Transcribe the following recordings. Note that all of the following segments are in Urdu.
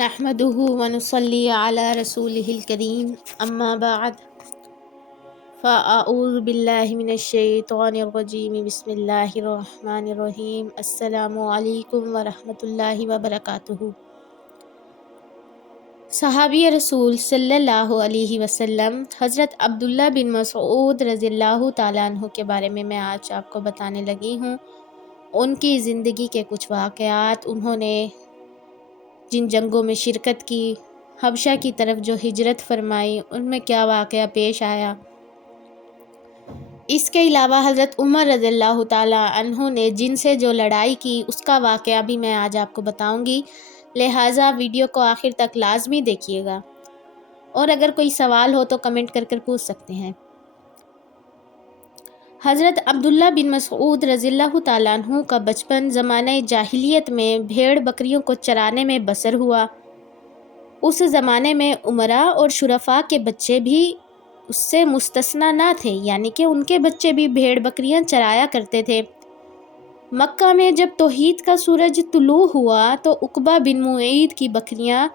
نحمده ونصلي على رسوله الكريم اما بعد فاعوذ باللہ من الشیطان الرجیم بسم اللہ الرحمن الرحیم السلام علیکم ورحمۃ اللہ وبرکاتہ۔ صحابی رسول صلی اللہ علیہ وسلم حضرت عبداللہ بن مسعود رضی اللہ تعالیٰ عنہ کے بارے میں آج آپ کو بتانے لگی ہوں۔ ان کی زندگی کے کچھ واقعات، انہوں نے جن جنگوں میں شرکت کی، حبشہ کی طرف جو ہجرت فرمائی، ان میں کیا واقعہ پیش آیا۔ اس کے علاوہ حضرت عمر رضی اللہ تعالیٰ عنہ نے جن سے جو لڑائی کی، اس کا واقعہ بھی میں آج آپ کو بتاؤں گی، لہٰذا ویڈیو کو آخر تک لازمی دیکھیے گا، اور اگر کوئی سوال ہو تو کمنٹ کر پوچھ سکتے ہیں۔ حضرت عبداللہ بن مسعود رضی اللہ تعالیٰ عنہ کا بچپن زمانہ جاہلیت میں بھیڑ بکریوں کو چرانے میں بسر ہوا۔ اس زمانے میں امراء اور شرفاء کے بچے بھی اس سے مستثنیٰ نہ تھے، یعنی کہ ان کے بچے بھی بھیڑ بکریاں چرایا کرتے تھے۔ مکہ میں جب توحید کا سورج طلوع ہوا تو عقبہ بن معیط کی بکریاں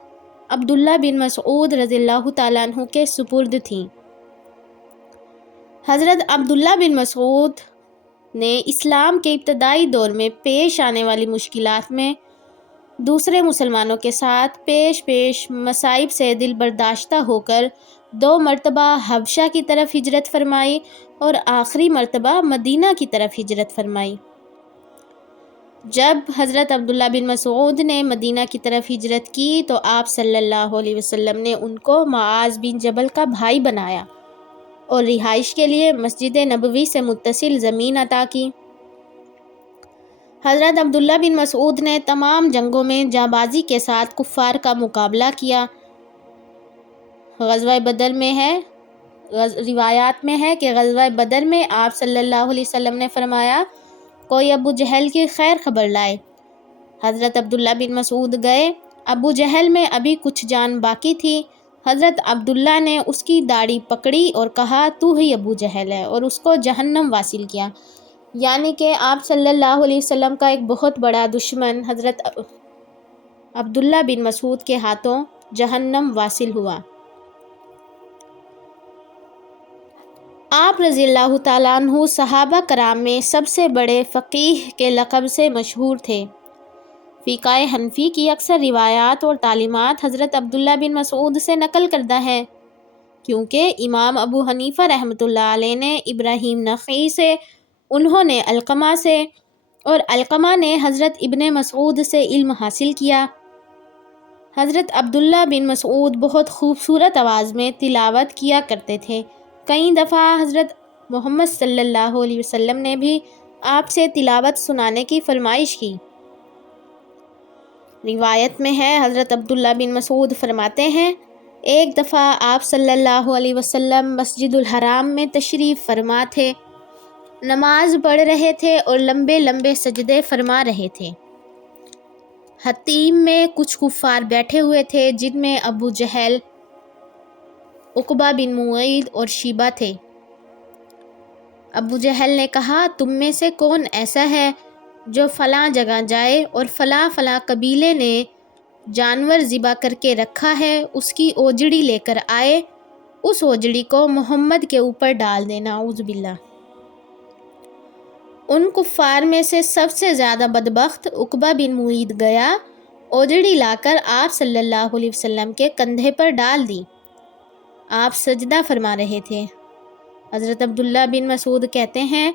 عبداللہ بن مسعود رضی اللہ تعالیٰ عنہ کے سپرد تھیں۔ حضرت عبداللہ بن مسعود نے اسلام کے ابتدائی دور میں پیش آنے والی مشکلات میں دوسرے مسلمانوں کے ساتھ پیش مصائب سے دل برداشتہ ہو کر 2 مرتبہ حبشہ کی طرف ہجرت فرمائی اور آخری مرتبہ مدینہ کی طرف ہجرت فرمائی۔ جب حضرت عبداللہ بن مسعود نے مدینہ کی طرف ہجرت کی تو آپ صلی اللہ علیہ وسلم نے ان کو معاذ بن جبل کا بھائی بنایا اور رہائش کے لیے مسجد نبوی سے متصل زمین عطا کی۔ حضرت عبداللہ بن مسعود نے تمام جنگوں میں جانبازی کے ساتھ کفار کا مقابلہ کیا۔ غزوہ بدر میں روایات میں ہے کہ غزوہ بدر میں آپ صلی اللہ علیہ وسلم نے فرمایا، کوئی ابو جہل کی خیر خبر لائے۔ حضرت عبداللہ بن مسعود گئے۔ ابو جہل میں ابھی کچھ جان باقی تھی۔ حضرت عبداللہ نے اس کی داڑھی پکڑی اور کہا، تو ہی ابو جہل ہے، اور اس کو جہنم واصل کیا، یعنی کہ آپ صلی اللہ علیہ وسلم کا ایک بہت بڑا دشمن حضرت عبداللہ بن مسعود کے ہاتھوں جہنم واصل ہوا۔ آپ رضی اللہ تعالیٰ عنہ صحابہ کرام میں سب سے بڑے فقیہ کے لقب سے مشہور تھے۔ فقہ حنفی کی اکثر روایات اور تعلیمات حضرت عبداللہ بن مسعود سے نقل کردہ ہیں، کیونکہ امام ابو حنیفہ رحمۃ اللہ علیہ نے ابراہیم نخعی سے، انہوں نے علقمہ سے، اور علقمہ نے حضرت ابن مسعود سے علم حاصل کیا۔ حضرت عبداللہ بن مسعود بہت خوبصورت آواز میں تلاوت کیا کرتے تھے۔ کئی دفعہ حضرت محمد صلی اللہ علیہ وسلم نے بھی آپ سے تلاوت سنانے کی فرمائش کی۔ روایت میں ہے، حضرت عبداللہ بن مسعود فرماتے ہیں، ایک دفعہ آپ صلی اللہ علیہ وسلم مسجد الحرام میں تشریف فرما تھے، نماز پڑھ رہے تھے اور لمبے لمبے سجدے فرما رہے تھے۔ حتیم میں کچھ کفار بیٹھے ہوئے تھے، جن میں ابو جہل، عقبہ بن معیط اور شیبہ تھے۔ ابو جہل نے کہا، تم میں سے کون ایسا ہے جو فلاں جگہ جائے اور فلاں فلاں قبیلے نے جانور ذبح کر کے رکھا ہے، اس کی اوجڑی لے کر آئے، اس اوجڑی کو محمد کے اوپر ڈال دینا، اعوذ باللہ۔ ان کفار میں سے سب سے زیادہ بدبخت عقبہ بن معیط گیا، اوجڑی لا کر آپ صلی اللہ علیہ وسلم کے کندھے پر ڈال دی۔ آپ سجدہ فرما رہے تھے۔ حضرت عبداللہ بن مسعود کہتے ہیں،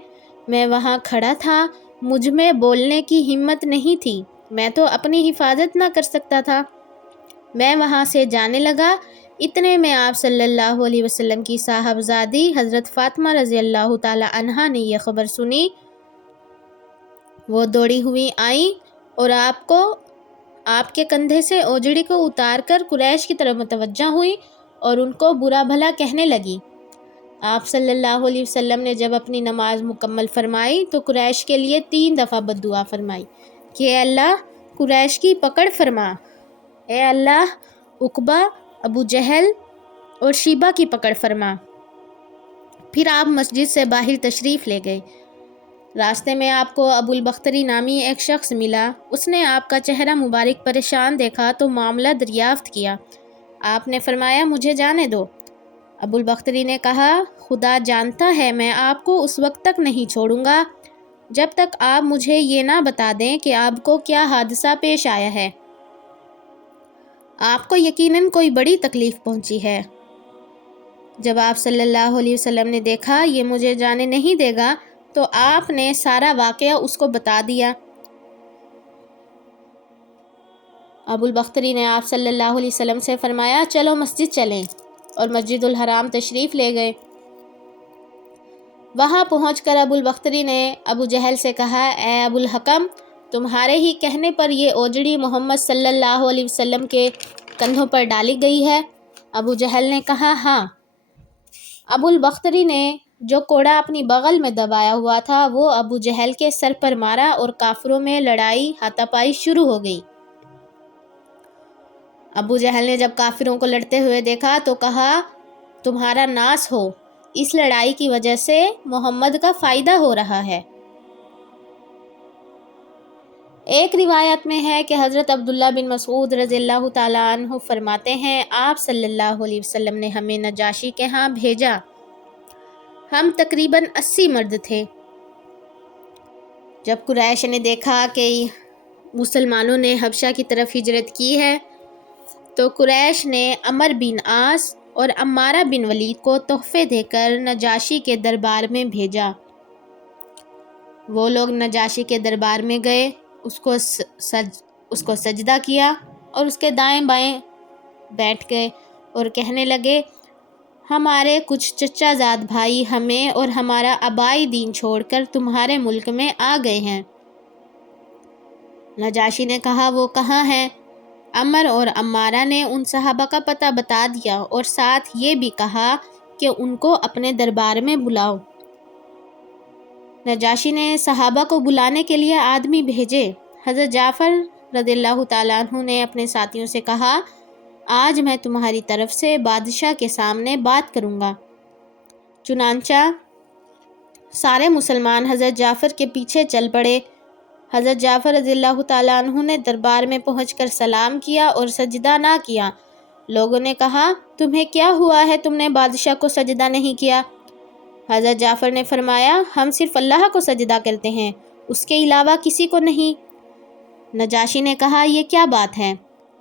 میں وہاں کھڑا تھا، مجھ میں بولنے کی ہمت نہیں تھی، میں تو اپنی حفاظت نہ کر سکتا تھا۔ میں وہاں سے جانے لگا، اتنے میں آپ صلی اللہ علیہ وسلم کی صاحبزادی حضرت فاطمہ رضی اللہ تعالی عنہا نے یہ خبر سنی۔ وہ دوڑی ہوئی آئیں اور آپ کے کندھے سے اوجڑی کو اتار کر قریش کی طرف متوجہ ہوئی اور ان کو برا بھلا کہنے لگی۔ آپ صلی اللہ علیہ وسلم نے جب اپنی نماز مکمل فرمائی تو قریش کے لیے 3 دفعہ بددعا فرمائی کہ اے اللہ قریش کی پکڑ فرما، اے اللہ عقبہ، ابو جہل اور شیبہ کی پکڑ فرما۔ پھر آپ مسجد سے باہر تشریف لے گئے۔ راستے میں آپ کو ابو البختری نامی ایک شخص ملا۔ اس نے آپ کا چہرہ مبارک پریشان دیکھا تو معاملہ دریافت کیا۔ آپ نے فرمایا مجھے جانے دو۔ ابو البختری نے کہا خدا جانتا ہے میں آپ کو اس وقت تک نہیں چھوڑوں گا جب تک آپ مجھے یہ نہ بتا دیں کہ آپ کو کیا حادثہ پیش آیا ہے۔ آپ کو یقیناً کوئی بڑی تکلیف پہنچی ہے۔ جب آپ صلی اللہ علیہ وسلم نے دیکھا یہ مجھے جانے نہیں دے گا تو آپ نے سارا واقعہ اس کو بتا دیا۔ ابو البختری نے آپ صلی اللہ علیہ وسلم سے فرمایا چلو مسجد چلیں، اور مسجد الحرام تشریف لے گئے۔ وہاں پہنچ کر ابو البختری نے ابو جہل سے کہا اے ابو الحکم، تمہارے ہی کہنے پر یہ اوجڑی محمد صلی اللہ علیہ وسلم کے کندھوں پر ڈالی گئی ہے؟ ابو جہل نے کہا ہاں۔ ابو البختری نے جو کوڑا اپنی بغل میں دبایا ہوا تھا وہ ابو جہل کے سر پر مارا اور کافروں میں لڑائی ہاتھا پائی شروع ہو گئی۔ ابو جہل نے جب کافروں کو لڑتے ہوئے دیکھا تو کہا تمہارا ناس ہو، اس لڑائی کی وجہ سے محمد کا فائدہ ہو رہا ہے۔ ایک روایت میں ہے کہ حضرت عبداللہ بن مسعود رضی اللہ تعالیٰ عنہ فرماتے ہیں آپ صلی اللہ علیہ وسلم نے ہمیں نجاشی کے ہاں بھیجا۔ ہم تقریباً 80 مرد تھے۔ جب قریش نے دیکھا کہ مسلمانوں نے حبشہ کی طرف ہجرت کی ہے تو قریش نے عمر بن عاص اور عمارہ بن ولید کو تحفے دے کر نجاشی کے دربار میں بھیجا۔ وہ لوگ نجاشی کے دربار میں گئے، اس کو سجدہ کیا اور اس کے دائیں بائیں بیٹھ گئے اور کہنے لگے ہمارے کچھ چچا زاد بھائی ہمیں اور ہمارا آبائی دین چھوڑ کر تمہارے ملک میں آ گئے ہیں۔ نجاشی نے کہا وہ کہاں ہیں؟ عمر اور عمارہ نے ان صحابہ کا پتہ بتا دیا اور ساتھ یہ بھی کہا کہ ان کو اپنے دربار میں بلاؤ۔ نجاشی نے صحابہ کو بلانے کے لیے آدمی بھیجے۔ حضرت جعفر رضی اللہ تعالیٰ عنہ نے اپنے ساتھیوں سے کہا آج میں تمہاری طرف سے بادشاہ کے سامنے بات کروں گا۔ چنانچہ سارے مسلمان حضرت جعفر کے پیچھے چل پڑے۔ حضرت جعفر رضی اللہ تعالیٰ عنہ نے دربار میں پہنچ کر سلام کیا اور سجدہ نہ کیا۔ لوگوں نے کہا تمہیں کیا ہوا ہے، تم نے بادشاہ کو سجدہ نہیں کیا؟ حضرت جعفر نے فرمایا ہم صرف اللہ کو سجدہ کرتے ہیں، اس کے علاوہ کسی کو نہیں۔ نجاشی نے کہا یہ کیا بات ہے؟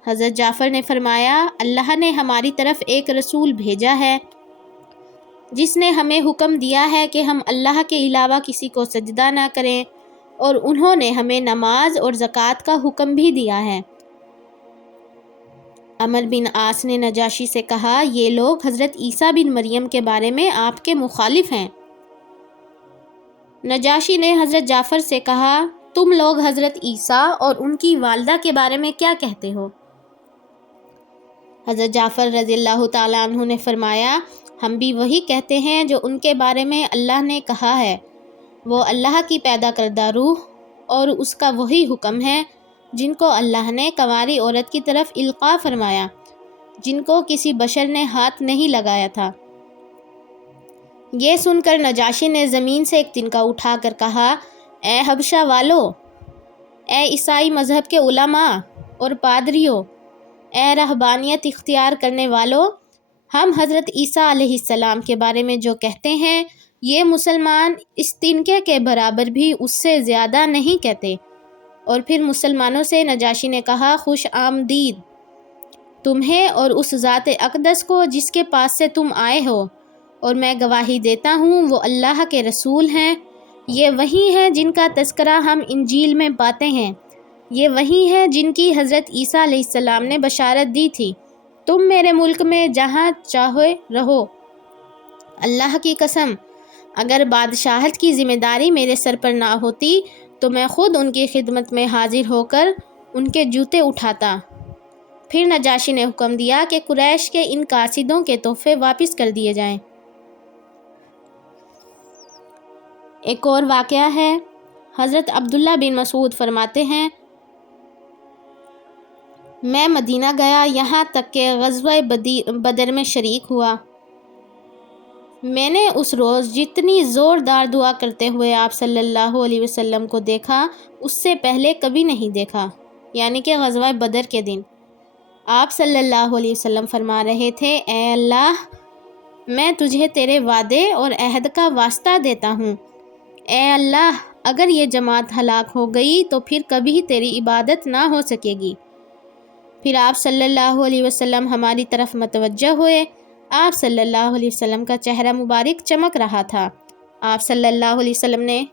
حضرت جعفر نے فرمایا اللہ نے ہماری طرف ایک رسول بھیجا ہے جس نے ہمیں حکم دیا ہے کہ ہم اللہ کے علاوہ کسی کو سجدہ نہ کریں، اور انہوں نے ہمیں نماز اور زکوٰۃ کا حکم بھی دیا ہے۔ عمر بن عاص نے نجاشی سے کہا یہ لوگ حضرت عیسیٰ بن مریم کے بارے میں آپ کے مخالف ہیں۔ نجاشی نے حضرت جعفر سے کہا تم لوگ حضرت عیسیٰ اور ان کی والدہ کے بارے میں کیا کہتے ہو؟ حضرت جعفر رضی اللہ تعالیٰ عنہ نے فرمایا ہم بھی وہی کہتے ہیں جو ان کے بارے میں اللہ نے کہا ہے، وہ اللہ کی پیدا کردہ روح اور اس کا وہی حکم ہے جن کو اللہ نے کنواری عورت کی طرف القاء فرمایا، جن کو کسی بشر نے ہاتھ نہیں لگایا تھا۔ یہ سن کر نجاشی نے زمین سے ایک تنکا اٹھا کر کہا اے حبشہ والو، اے عیسائی مذہب کے علماء اور پادریوں، اے رہبانیت اختیار کرنے والوں، ہم حضرت عیسیٰ علیہ السلام کے بارے میں جو کہتے ہیں یہ مسلمان اس تنکے کے برابر بھی اس سے زیادہ نہیں کہتے۔ اور پھر مسلمانوں سے نجاشی نے کہا خوش آمدید تمہیں اور اس ذات اقدس کو جس کے پاس سے تم آئے ہو، اور میں گواہی دیتا ہوں وہ اللہ کے رسول ہیں، یہ وہی ہیں جن کا تذکرہ ہم انجیل میں پاتے ہیں، یہ وہی ہیں جن کی حضرت عیسیٰ علیہ السلام نے بشارت دی تھی، تم میرے ملک میں جہاں چاہو رہو۔ اللہ کی قسم اگر بادشاہت کی ذمہ داری میرے سر پر نہ ہوتی تو میں خود ان کی خدمت میں حاضر ہو کر ان کے جوتے اٹھاتا۔ پھر نجاشی نے حکم دیا کہ قریش کے ان قاصدوں کے تحفے واپس کر دیے جائیں۔ ایک اور واقعہ ہے، حضرت عبداللہ بن مسعود فرماتے ہیں میں مدینہ گیا یہاں تک کہ غزوہ بدر میں شریک ہوا۔ میں نے اس روز جتنی زوردار دعا کرتے ہوئے آپ صلی اللہ علیہ وسلم کو دیکھا اس سے پہلے کبھی نہیں دیکھا، یعنی کہ غزوہ بدر کے دن آپ صلی اللہ علیہ وسلم فرما رہے تھے، اے اللہ، میں تجھے تیرے وعدے اور عہد کا واسطہ دیتا ہوں، اے اللہ، اگر یہ جماعت ہلاک ہو گئی تو پھر کبھی تیری عبادت نہ ہو سکے گی۔ پھر آپ صلی اللہ علیہ وسلم ہماری طرف متوجہ ہوئے۔ آپ صلی اللہ علیہ وسلم کا چہرہ مبارک چمک رہا تھا۔ آپ صلی اللہ علیہ وسلم نے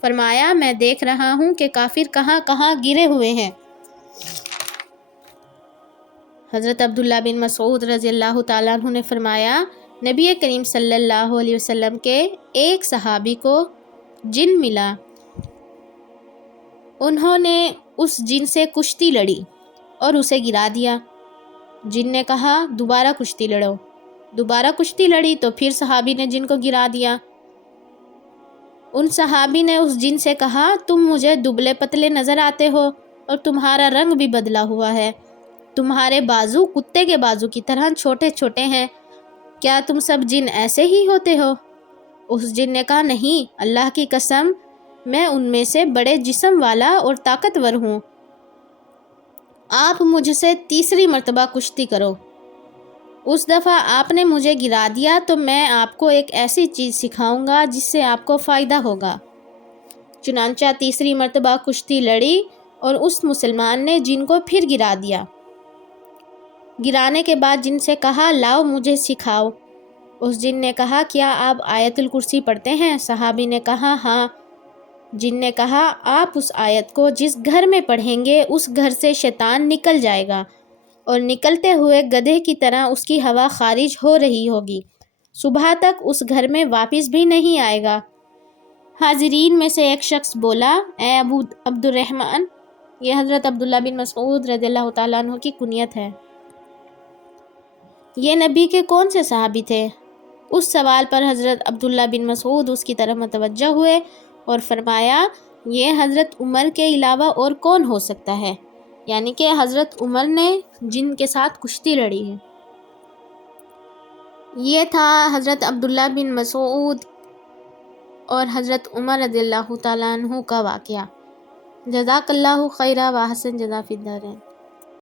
فرمایا، میں دیکھ رہا ہوں کہ کافر کہاں کہاں گرے ہوئے ہیں۔ حضرت عبداللہ بن مسعود رضی اللہ تعالیٰ عنہ نے فرمایا، نبی کریم صلی اللہ علیہ وسلم کے ایک صحابی کو جن ملا، انہوں نے اس جن سے کشتی لڑی اور اسے گرا دیا۔ جن نے کہا، دوبارہ کشتی لڑو۔ دوبارہ کشتی لڑی تو پھر صحابی نے جن کو گرا دیا۔ ان صحابی نے اس جن سے کہا، تم مجھے دبلے پتلے نظر آتے ہو اور تمہارا رنگ بھی بدلا ہوا ہے، تمہارے بازو کتے کے بازو کی طرح چھوٹے چھوٹے ہیں، کیا تم سب جن ایسے ہی ہوتے ہو؟ اس جن نے کہا، نہیں، اللہ کی قسم، میں ان میں سے بڑے جسم والا اور طاقتور ہوں، آپ مجھ سے تیسری مرتبہ کشتی کرو۔ اس دفعہ آپ نے مجھے گرا دیا تو میں آپ کو ایک ایسی چیز سکھاؤں گا جس سے آپ کو فائدہ ہوگا۔ چنانچہ تیسری مرتبہ کشتی لڑی اور اس مسلمان نے جن کو پھر گرا دیا۔ گرانے کے بعد جن سے کہا، لاؤ مجھے سکھاؤ۔ اس جن نے کہا، کیا آپ آیت الکرسی پڑھتے ہیں؟ صحابی نے کہا، ہاں۔ جن نے کہا، آپ اس آیت کو جس گھر میں پڑھیں گے اس گھر سے شیطان نکل جائے گا اور نکلتے ہوئے گدھے کی طرح اس کی ہوا خارج ہو رہی ہوگی، صبح تک اس گھر میں واپس بھی نہیں آئے گا۔ حاضرین میں سے ایک شخص بولا، اے ابو عبد الرحمن، یہ حضرت عبداللہ بن مسعود رضی اللہ تعالیٰ عنہ کی کنیت ہے، یہ نبی کے کون سے صحابی تھے؟ اس سوال پر حضرت عبداللہ بن مسعود اس کی طرف متوجہ ہوئے اور فرمایا، یہ حضرت عمر کے علاوہ اور کون ہو سکتا ہے؟ یعنی کہ حضرت عمر نے جن کے ساتھ کشتی لڑی ہے۔ یہ تھا حضرت عبداللہ بن مسعود اور حضرت عمر رضی اللہ تعالیٰ عنہ کا واقعہ۔ جزاک اللہ خیرہ و احسن جزا فی الدارین۔